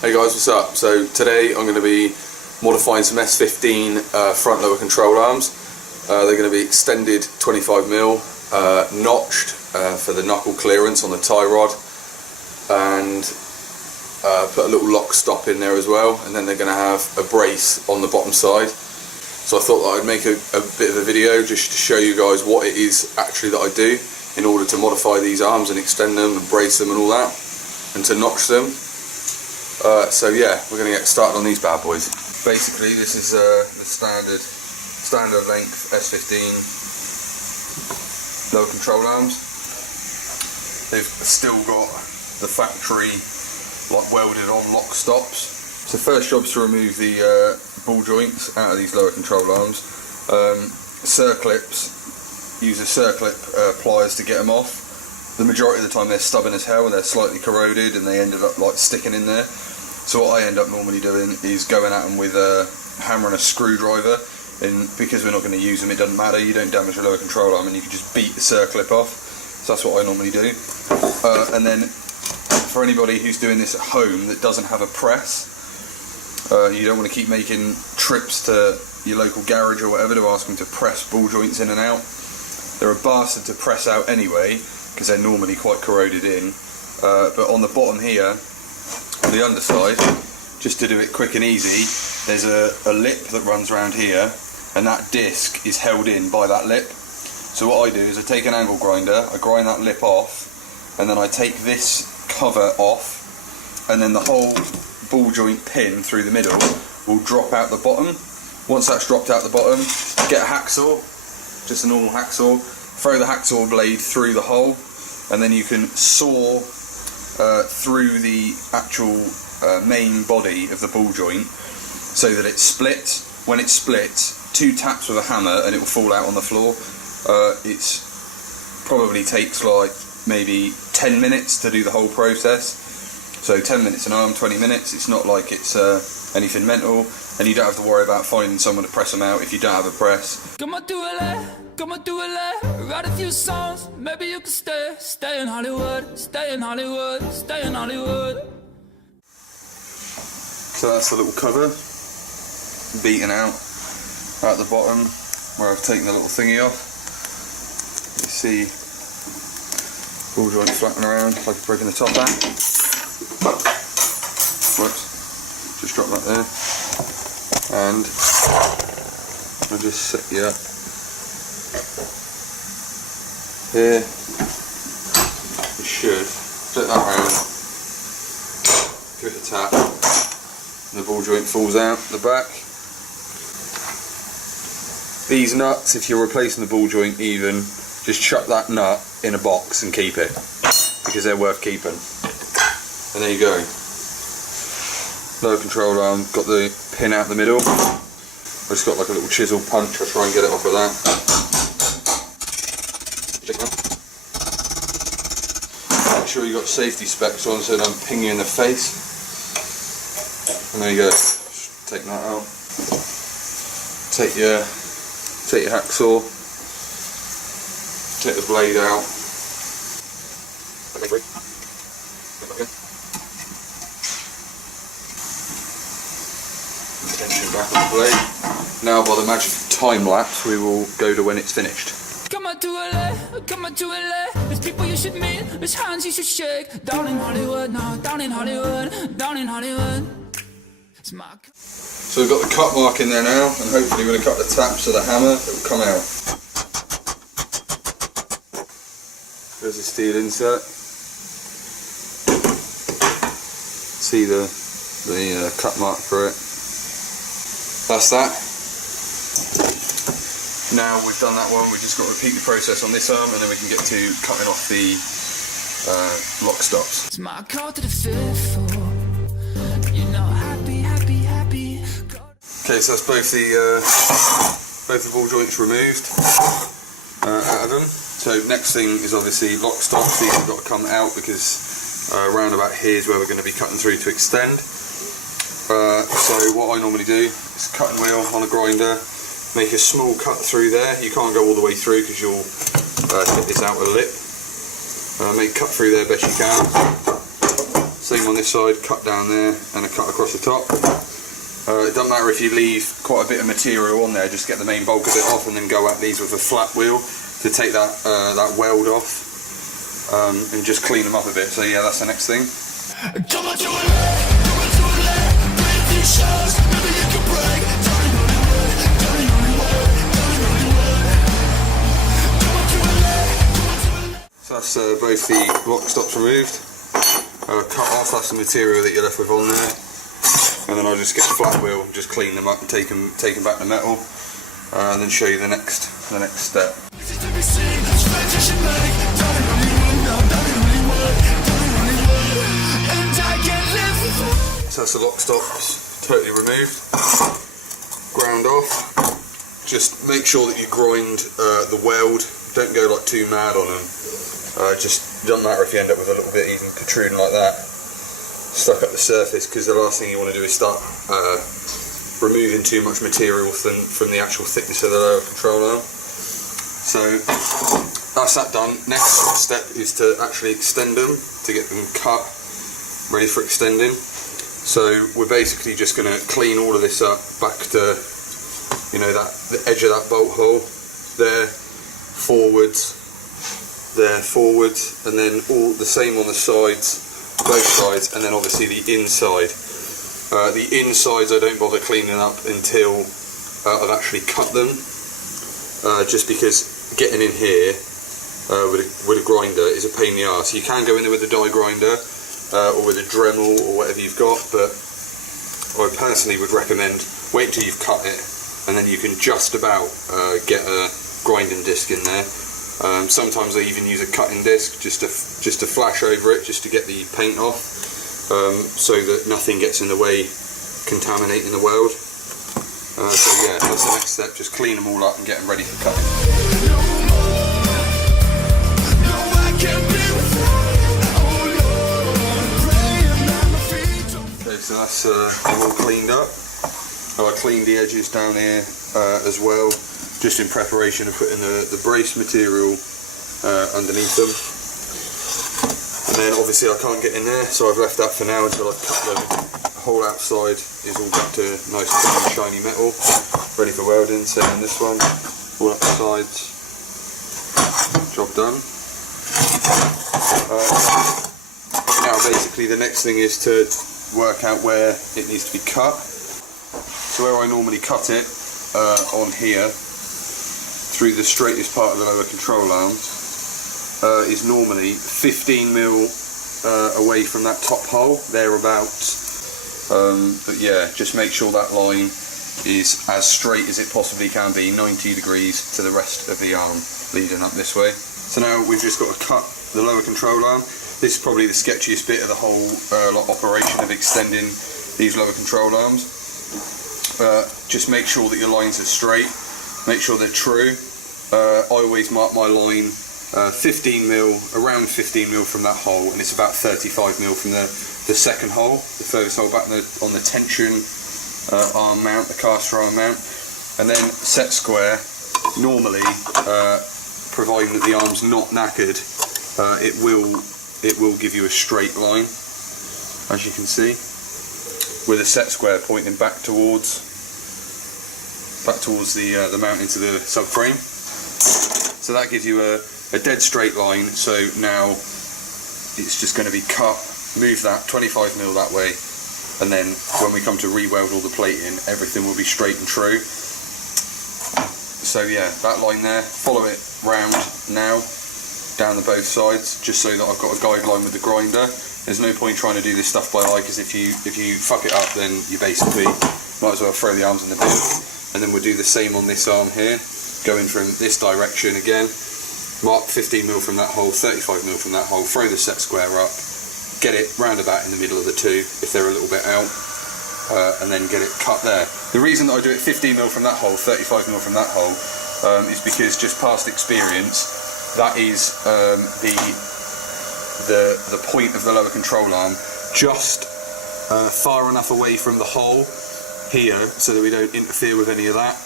Hey guys, what's up? So today I'm going to be modifying some S15 front lower control arms. They're going to be extended 25mm, notched for the knuckle clearance on the tie rod, and put a little lock stop in there as well, and then they're going to have a brace on the bottom side. So I thought that I'd make a bit of a video just to show you guys what it is actually that I do in order to modify these arms and extend them and brace them and all that, and to notch them. So yeah, we're going to get started on these bad boys. Basically this is the standard length S15 lower control arms. They've still got the factory welded on lock stops. So first job's to remove the ball joints out of these lower control arms. Circlips, use a circlip pliers to get them off. The majority of the time they're stubborn as hell and they're slightly corroded and they ended up sticking in there. So what I end up normally doing is going at them with a hammer and a screwdriver, and because we're not going to use them, it doesn't matter, you don't damage the lower control arm and you can just beat the circlip off. So that's what I normally do. And then for anybody who's doing this at home that doesn't have a press, you don't want to keep making trips to your local garage or whatever to ask them to press ball joints in and out. They're a bastard to press out anyway because they're normally quite corroded in, but on the bottom here, on the underside, just to do it quick and easy, there's a lip that runs around here, and that disc is held in by that lip. So what I do is I take an angle grinder, I grind that lip off, and then I take this cover off, and then the whole ball joint pin through the middle will drop out the bottom. Once that's dropped out the bottom, get a hacksaw, just a normal hacksaw, throw the hacksaw blade through the hole, and then you can saw through the actual main body of the ball joint so that it splits. When it splits, 2 taps with a hammer and it will fall out on the floor. It's probably takes maybe 10 minutes to do the whole process. So 10 minutes an arm, 20 minutes. It's not like it's anything mental, and you don't have to worry about finding someone to press them out if you don't have a press. Come on, do it, write a few songs, maybe you can stay in Hollywood, stay in Hollywood, stay in Hollywood. So that's the little cover, beaten out at the bottom where I've taken the little thingy off. You see ball joint flapping around like it's breaking the top out. Whoops, just drop that there, and I'll just set you up here. You should flip that around, give it a tap, and the ball joint falls out the back. These nuts, if you're replacing the ball joint even, just chuck that nut in a box and keep it, because they're worth keeping. And there you go. Lower control arm, got the pin out the middle. I just got like a little chisel punch, I'll try and get it off with that. Make sure you got safety specs on so it don't ping you in the face. And there you go. Just take that out. Take your hacksaw. Take the blade out. Tension back on the blade. Now by the magic of time lapse we will go to when it's finished. Come on to LA, come on to LA. There's people you should meet, there's hands you should shake. Down in Hollywood, no, down in Hollywood, down in Hollywood. It's my... So we've got the cut mark in there now, and hopefully with a couple of taps of the hammer it will come out. There's a steel insert. See the cut mark for it. That's that. Now we've done that one, we've just got to repeat the process on this arm, and then we can get to cutting off the lock stops. It's my call to the fifth floor. You know, happy. Okay, so that's both the ball joints removed out of them. So next thing is obviously lock stops. These have got to come out because around about here is where we're going to be cutting through to extend. So what I normally do is cutting wheel on a grinder, make a small cut through there. You can't go all the way through because you'll hit this out with a lip. Make cut through there best you can. Same on this side, cut down there and a cut across the top. It doesn't matter if you leave quite a bit of material on there, just get the main bulk of it off and then go at these with a flat wheel to take that that weld off and just clean them up a bit. So yeah, that's the next thing. So that's both the lock stops removed. Cut off, that's the material that you're left with on there. And then I'll just get a flat wheel, just clean them up and take them back to metal, and then show you the next step. So that's the lock stops totally removed, ground off. Just make sure that you grind the weld. Don't go like too mad on them. Just doesn't matter if you end up with a little bit even protruding like that, stuck up the surface, because the last thing you want to do is start removing too much material from the actual thickness of the lower control arm. So that's that done. Next step is to actually extend them, to get them cut, ready for extending. So we're basically just going to clean all of this up back to, you know, the edge of that bolt hole there, forwards, there, forwards, and then all the same on the sides, both sides, and then obviously the inside. The insides I don't bother cleaning up until I've actually cut them, just because getting in here with a grinder is a pain in the arse. You can go in there with a die grinder or with a Dremel or whatever you've got, but I personally would recommend wait till you've cut it, and then you can just about get a grinding disc in there. Sometimes I even use a cutting disc just to flash over it, just to get the paint off, so that nothing gets in the way, contaminating the weld. So yeah, that's the next step, just clean them all up and get them ready for cutting. Okay, so that's them all cleaned up. I cleaned the edges down here as well, just in preparation of putting the brace material underneath them. And then obviously I can't get in there, so I've left that for now until I've cut them. The whole outside is all back to nice clean shiny metal, ready for welding. Same on this one, all up the sides, job done. Now basically the next thing is to work out where it needs to be cut. So where I normally cut it, on here, through the straightest part of the lower control arms, is normally 15mm away from that top hole, thereabouts. But yeah, just make sure that line is as straight as it possibly can be, 90 degrees to the rest of the arm leading up this way. So now we've just got to cut the lower control arm. This is probably the sketchiest bit of the whole operation of extending these lower control arms. Just make sure that your lines are straight, make sure they're true. I always mark my line 15mm, around 15mm from that hole, and it's about 35mm from the second hole, the furthest hole back on the tension arm mount, the caster arm mount. And then set square, normally, providing that the arm's not knackered, it will give you a straight line, as you can see, with a set square pointing back towards the mount into the subframe. So that gives you a dead straight line. So now it's just going to be cut, move that 25mm that way, and then when we come to re-weld all the plating, everything will be straight and true. So yeah, that line there, follow it round now, down the both sides, just so that I've got a guideline with the grinder. There's no point trying to do this stuff by eye, because if you fuck it up, then you basically might as well throw the arms in the bin. And then we'll do the same on this arm here, going from this direction again, mark 15mm from that hole, 35mm from that hole, throw the set square up, get it round about in the middle of the two if they're a little bit out, and then get it cut there. The reason that I do it 15mm from that hole, 35mm from that hole, is because just past experience, that is the point of the lower control arm, just far enough away from the hole here so that we don't interfere with any of that.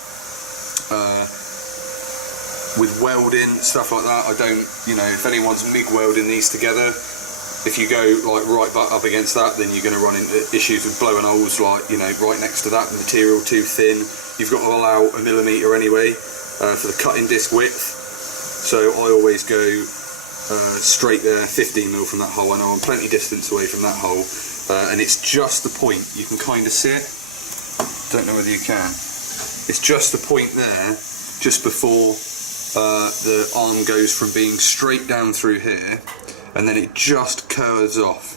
With welding, stuff like that, I don't, you know, if anyone's MIG welding these together, If you go like right back up against that, then you're going to run into issues with blowing holes, like, you know, right next to that, the material too thin. You've got to allow 1 millimetre anyway for the cutting disc width. So I always go straight there, 15 mil from that hole. I know I'm plenty distance away from that hole, and it's just the point. You can kind of see it. Don't know whether you can. It's just the point there, just before the arm goes from being straight down through here, and then it just curves off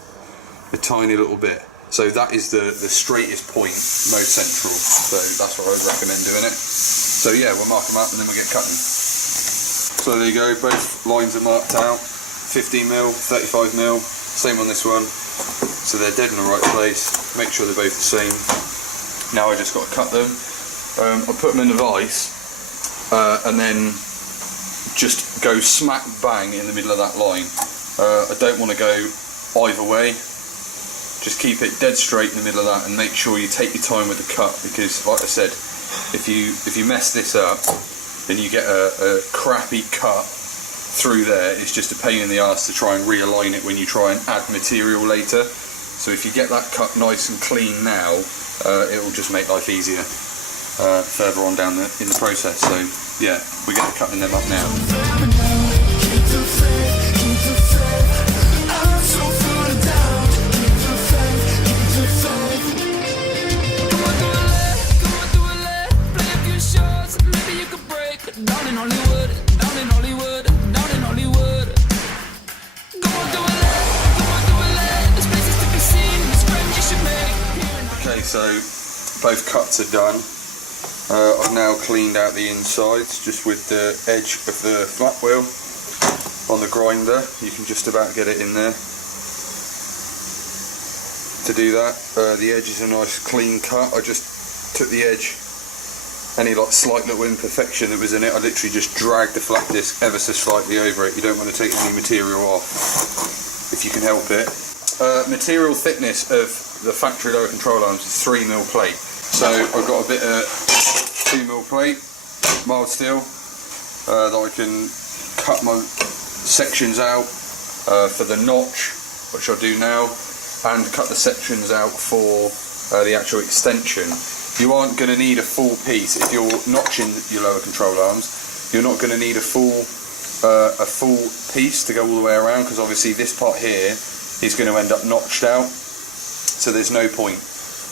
a tiny little bit. So that is the straightest point, most central. So that's what I would recommend doing it. So yeah, we'll mark them up and then we'll get cutting. So there you go, both lines are marked out. 15 mil, 35 mil, same on this one. So they're dead in the right place. Make sure they're both the same. Now I just got to cut them. I'll put them in the vise and then just go smack bang in the middle of that line. I don't want to go either way. Just keep it dead straight in the middle of that and make sure you take your time with the cut, because like I said, if you mess this up, then you get a crappy cut through there. It's just a pain in the arse to try and realign it when you try and add material later. So if you get that cut nice and clean now, it will just make life easier further on down in the process. So yeah, we're going to cutting them up now. Okay, so both cuts are done. I've now cleaned out the insides just with the edge of the flat wheel on the grinder. You can just about get it in there. To do that, the edge is a nice clean cut. I just took the edge, any like slight little imperfection that was in it, I literally just dragged the flat disc ever so slightly over it. You don't want to take any material off if you can help it. Material thickness of the factory lower control arms is 3mm plate. So I've got a bit of 2mm plate, mild steel, that I can cut my sections out for the notch, which I'll do now, and cut the sections out for the actual extension. You aren't going to need a full piece if you're notching your lower control arms. You're not going to need a full piece to go all the way around, because obviously this part here is going to end up notched out, so there's no point.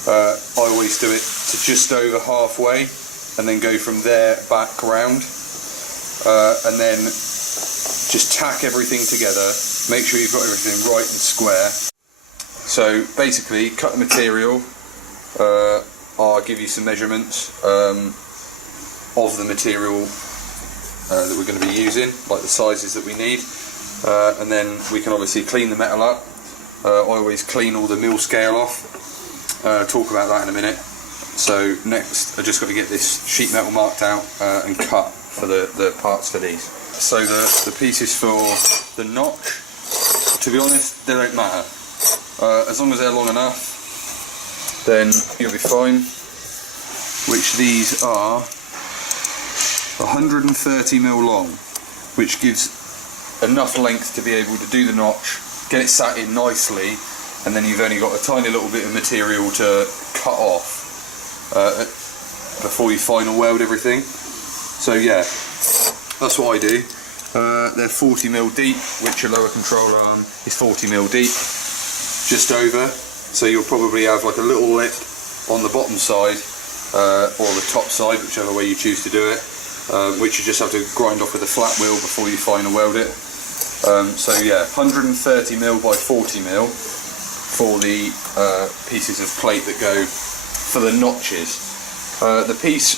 I always do it to just over halfway and then go from there back round, and then just tack everything together, make sure you've got everything right and square. So basically, cut the material, I'll give you some measurements of the material that we're going to be using, like the sizes that we need, and then we can obviously clean the metal up. I always clean all the mill scale off. Talk about that in a minute. So next, I just got to get this sheet metal marked out and cut for the parts for these. So the pieces for the notch, to be honest, they don't matter. As long as they're long enough, then you'll be fine. Which these are 130mm long, which gives enough length to be able to do the notch, get it sat in nicely, and then you've only got a tiny little bit of material to cut off before you final weld everything. So yeah, that's what I do. They're 40mm deep, which a lower control arm is 40mm deep, just over. So you'll probably have like a little lip on the bottom side, or the top side, whichever way you choose to do it, which you just have to grind off with a flat wheel before you final weld it. So yeah, 130mm by 40mm for the pieces of plate that go for the notches. The piece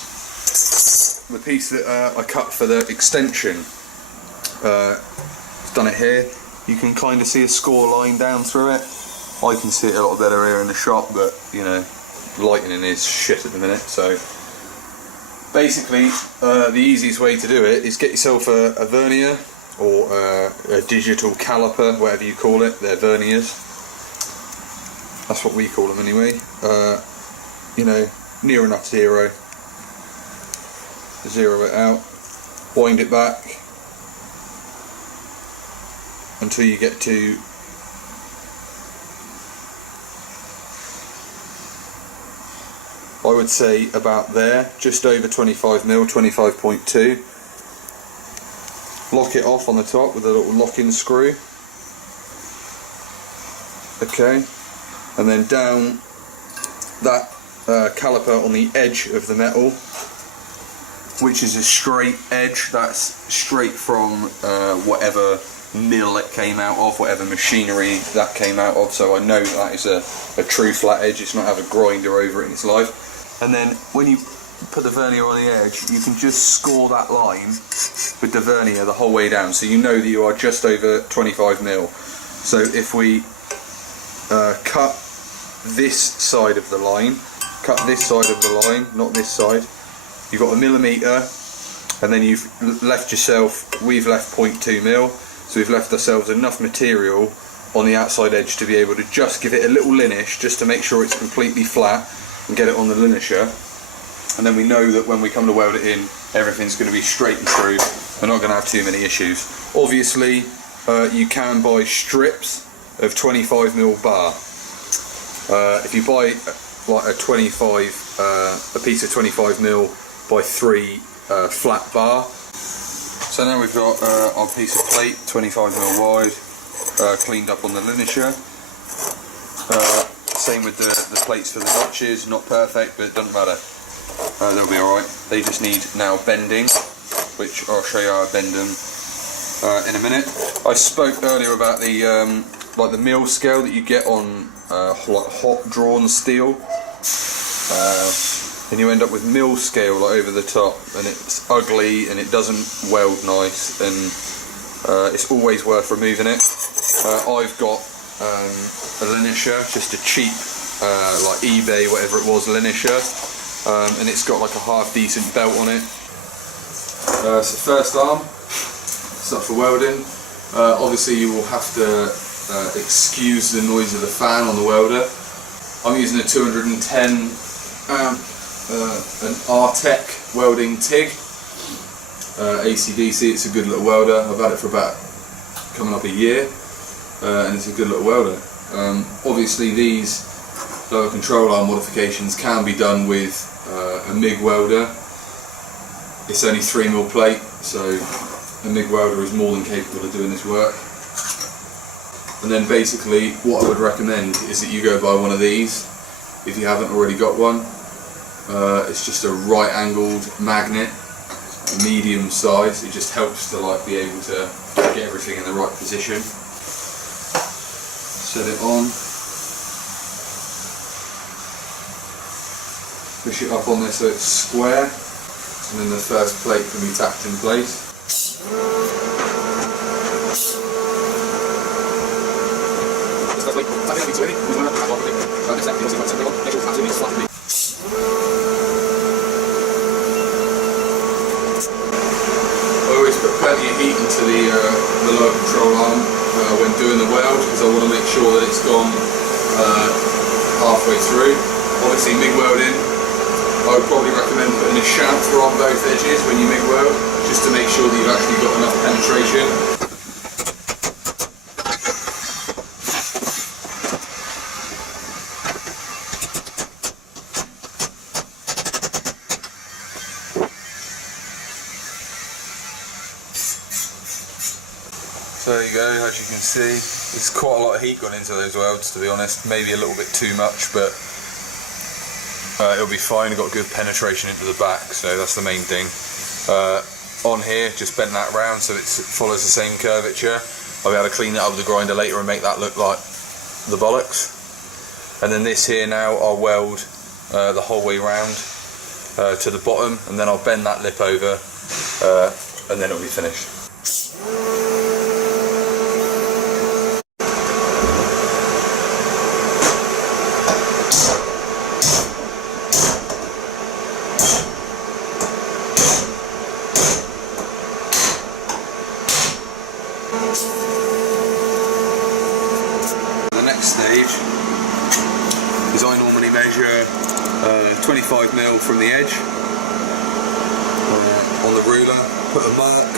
that I cut for the extension, I've done it here. You can kind of see a score line down through it. I can see it a lot better here in the shop, but you know, lighting is shit at the minute. So basically, the easiest way to do it is get yourself a vernier or a digital caliper, whatever you call it. They're verniers. That's what we call them anyway. You know, near enough zero. Zero it out. Wind it back until you get to I would say about there, just over 25 mil, 25.2. Lock it off on the top with a little lock-in screw. Okay, and then down that caliper on the edge of the metal, which is a straight edge. That's straight from whatever mill it came out of, whatever machinery that came out of, so I know that is a true flat edge. It's not have a grinder over it in its life. And then when you put the vernier on the edge, you can just score that line with the vernier the whole way down, so you know that you are just over 25 mil. So if we cut this side of the line, cut this side of the line, not this side, you've got a millimetre, and then you've left yourself, we've left 0.2 mil, so we've left ourselves enough material on the outside edge to be able to just give it a little linish, just to make sure it's completely flat and get it on the linisher. And then we know that when we come to weld it in, everything's going to be straight and true. We're not going to have too many issues. Obviously, you can buy strips of 25 mil bar. If you buy like a piece of 25 mil by 3 flat bar. So now we've got our piece of plate, 25 mil wide, cleaned up on the linisher. Same with the plates for the notches, not perfect, but it doesn't matter. They'll be alright. They just need now bending, which I'll show you how I bend them in a minute. I spoke earlier about the like the mill scale that you get on like hot drawn steel, and you end up with mill scale like over the top, and it's ugly and it doesn't weld nice, and it's always worth removing it. I've got a linisher, just a cheap like eBay whatever it was linisher, and it's got like a half decent belt on it. So first arm, it's up for welding. Obviously you will have to excuse the noise of the fan on the welder. I'm using a 210 amp an R-Tech welding TIG, AC/DC. It's a good little welder. I've had it for about coming up a year, and it's a good little welder. Obviously these lower control arm modifications can be done with a MIG welder. It's only 3mm plate, so a MIG welder is more than capable of doing this work. And then basically what I would recommend is that you go buy one of these if you haven't already got one. It's just a right angled magnet, medium size. It just helps to like be able to get everything in the right position. Set it on, push it up on there so it's square, and then the first plate can be tacked in place. I always put plenty of heat into the lower control arm when doing the weld, because I want to make sure that it's gone halfway through. Obviously MIG welding, I would probably recommend putting a chamfer on both edges when you MIG weld, just to make sure that you've actually got enough penetration. So there you go, as you can see, there's quite a lot of heat gone into those welds, to be honest. Maybe a little bit too much, but it'll be fine. I've got good penetration into the back, so that's the main thing. On here, just bent that round so it follows the same curvature. I'll be able to clean that up with the grinder later and make that look like the bollocks. And then this here now, I'll weld the whole way round to the bottom, and then I'll bend that lip over, and then it'll be finished. The next stage is I normally measure 25mm from the edge on the ruler, put a mark,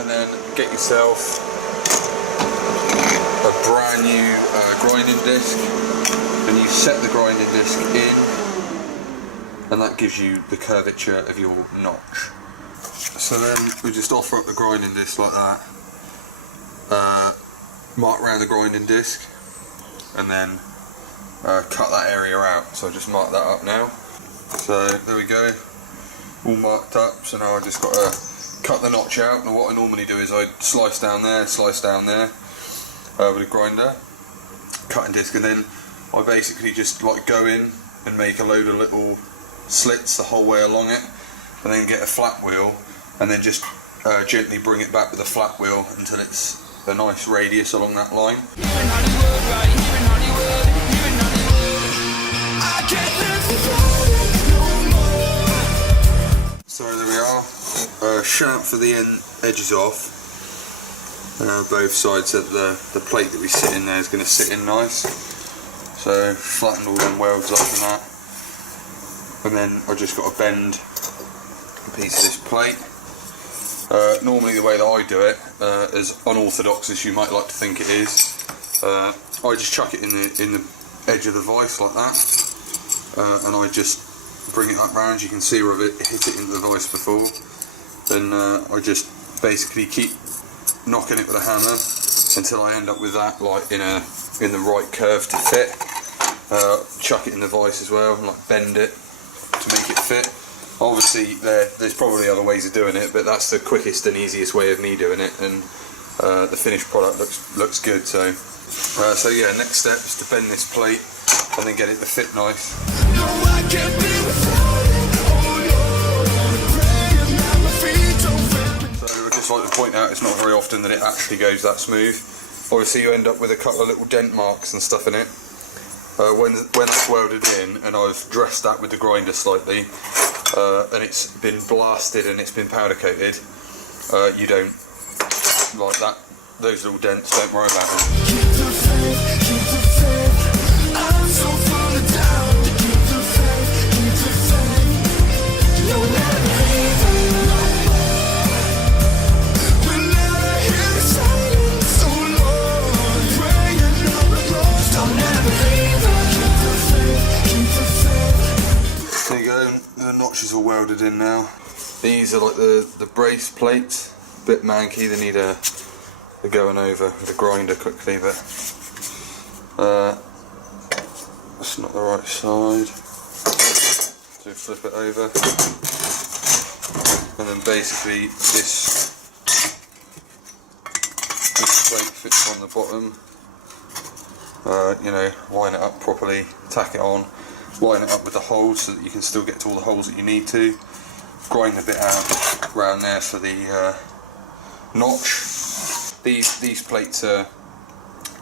and then get yourself a brand new grinding disc. and you set the grinding disc in, and that gives you the curvature of your notch. So then we just offer up the grinding disc like that, mark around the grinding disc, and then cut that area out. So I just mark that up now. So there we go, all marked up. So now I just got to cut the notch out, and what I normally do is I slice down there with a grinder, cutting disc, and then I basically just like go in and make a load of little slits the whole way along it, and then get a flat wheel, and then just gently bring it back with a flat wheel until it's a nice radius along that line. So there we are, chamfer the edges off. Both sides of the plate that we sit in there is going to sit in nice. So flatten all them welds up and that. And then I just got to bend a piece of this plate. Normally the way that I do it, as unorthodox as you might like to think it is, I just chuck it in the edge of the vice like that, and I just bring it up round. You can see where it hit it into the vice before. Then I just basically keep knocking it with a hammer until I end up with that like in the right curve to fit. Chuck it in the vice as well, and like bend it to make it fit. Obviously there's probably other ways of doing it, but that's the quickest and easiest way of me doing it, and the finished product looks good. So yeah, next step is to bend this plate and then get it to fit nice. So I'd just like to point out, it's not very often that it actually goes that smooth. Obviously you end up with a couple of little dent marks and stuff in it. When that's welded in and I've dressed that with the grinder slightly, and it's been blasted and it's been powder coated, you don't like that. Those little dents, don't worry about them. The notches are welded in now. These are like the brace plates, a bit manky, they need a going over with a grinder quickly, but that's not the right side. So flip it over, and then basically this plate fits on the bottom. You know, line it up properly, tack it on, line it up with the holes so that you can still get to all the holes that you need to. Grind a bit out around there for the notch. These plates are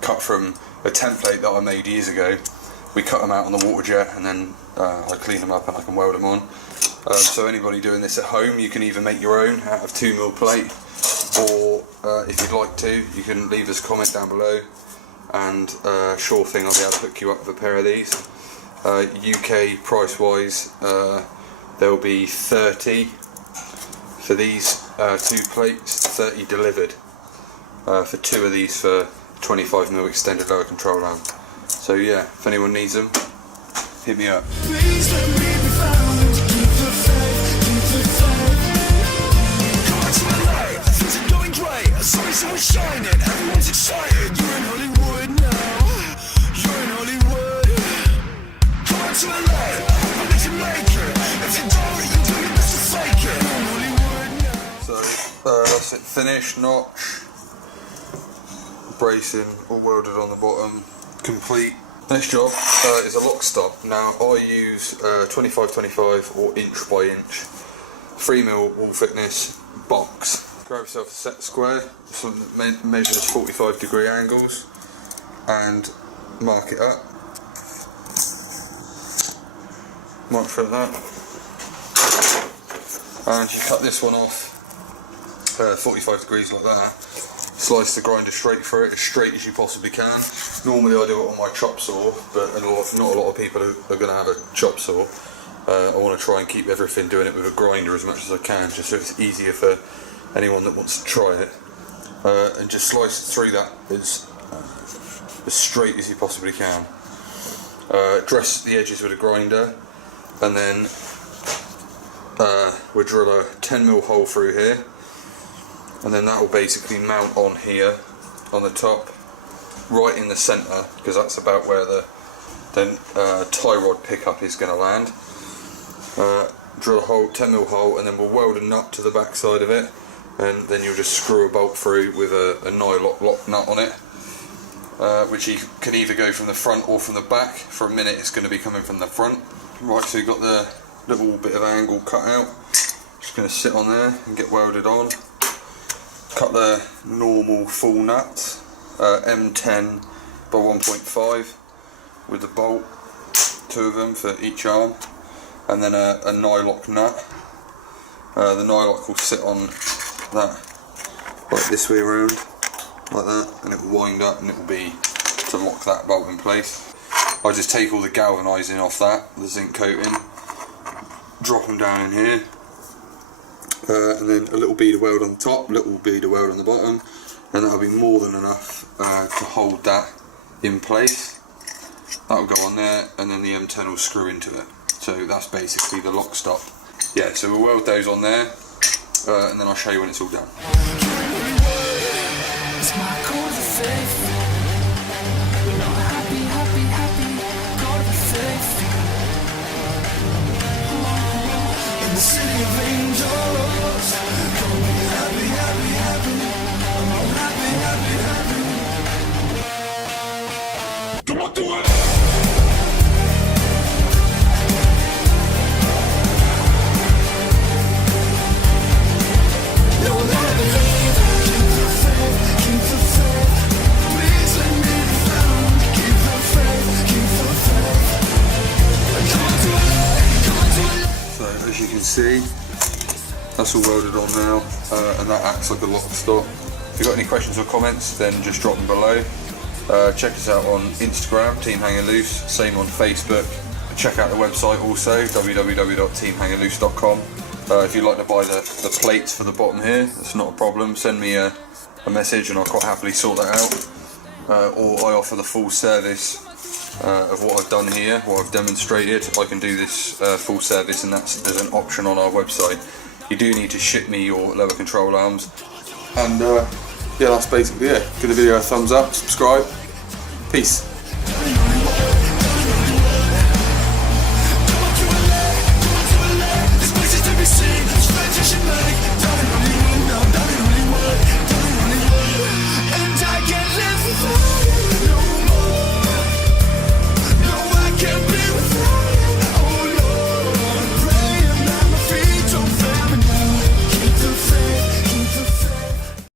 cut from a template that I made years ago. We cut them out on the water jet, and then I clean them up and I can weld them on. So anybody doing this at home, you can either make your own out of 2mm plate, or if you'd like to, you can leave us a comment down below, and sure thing, I'll be able to hook you up with a pair of these. UK price wise, there will be 30 for these 2 plates, 30 delivered for 2 of these for 25mm extended lower control arm. So yeah, if anyone needs them, hit me up. Please let me be found. Keep the faith, keep the faith. Come on to LA, things are going great. I saw someone shining, everyone's excited. You're in Hollywood now, you're in Hollywood. Come on to LA, I hope that you make it. If you don't, you do your best to fake it. You're in Hollywood now. So that's it, finished, notch, bracing, all welded on the bottom, complete. Next job is a lock stop. Now I use 25x25 or inch by inch, 3mm wall thickness box. Grab yourself a set square, something that measures 45-degree angles, and mark it up. Mark for that, and you cut this one off 45 degrees like that. Slice the grinder straight through it, as straight as you possibly can. Normally I do it on my chop saw, but not a lot of people are going to have a chop saw. I want to try and keep everything doing it with a grinder as much as I can, just so it's easier for anyone that wants to try it. And just slice through that as straight as you possibly can. dress the edges with a grinder, and then we'll drill a 10mm hole through here, and then that will basically mount on here on the top, right in the centre, because that's about where the tie rod pickup is going to land. Drill a hole, 10mm hole, and then we'll weld a nut to the back side of it, and then you'll just screw a bolt through with a nylock lock nut on it, which you can either go from the front or from the back. For a minute it's going to be coming from the front. Right, so you've got the little bit of angle cut out, just going to sit on there and get welded on. Cut the normal full nuts, M10 by 1.5 with the bolt, 2 of them for each arm, and then a nylock nut. The nylock will sit on that like this way around, like that, and it will wind up and it will be to lock that bolt in place. I just take all the galvanising off that, the zinc coating, drop them down in here, and then a little bead of weld on the top, little bead of weld on the bottom, and that'll be more than enough to hold that in place. That'll go on there, and then the M10 will screw into it. So that's basically the lock stop. Yeah, so we'll weld those on there, and then I'll show you when it's all done. Come on, do it! As you can see, that's all welded on now, and that acts like a lock stop. If you've got any questions or comments, then just drop them below. Check us out on Instagram, Team Hanging Loose, same on Facebook. Check out the website also, www.teamhangingloose.com. If you'd like to buy the plates for the bottom here, that's not a problem. Send me a message and I'll quite happily sort that out. Or I offer the full service of what I've done here, what I've demonstrated. I can do this full service, and there's an option on our website. You do need to ship me your lower control arms. And yeah, that's basically it. Give the video a thumbs up, subscribe. Peace.